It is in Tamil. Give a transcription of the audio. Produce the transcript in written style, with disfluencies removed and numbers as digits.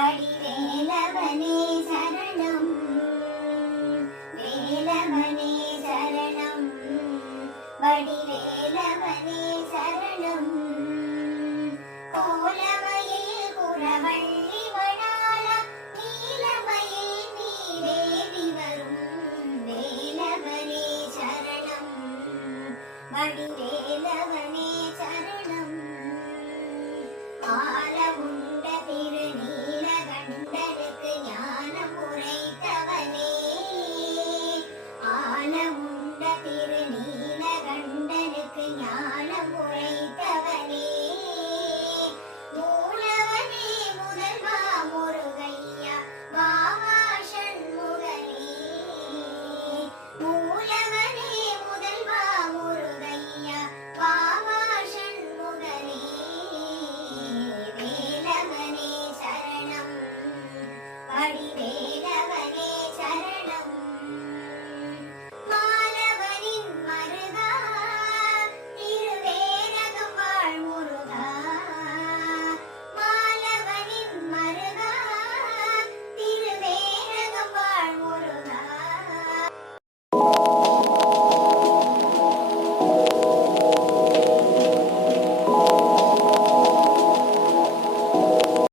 வடிவேலவனே சரணம், வேலவனே சரணம், வடிவேலவனே சரணம். கோலமயில் குறவள்ளி வடால நீலமயில் நீரேறி வரும் வேலவனே சரணம், வடிவேலவனே சரணம். ஆலமுண்ட திருநீலகண்டனுக்கு ஞானம் உரைத்தவனே, ஆலமுண்ட திருநீலகண்டனுக்கு ஞானம் உரைத்தவனே, மூலவனே முதல்வா முருகையா வாவா ஷண்முகனே, மூலவனே முதல்வா முருகையா வாவா ஷண்முகனே. வேலவனே சரணம், வடிவே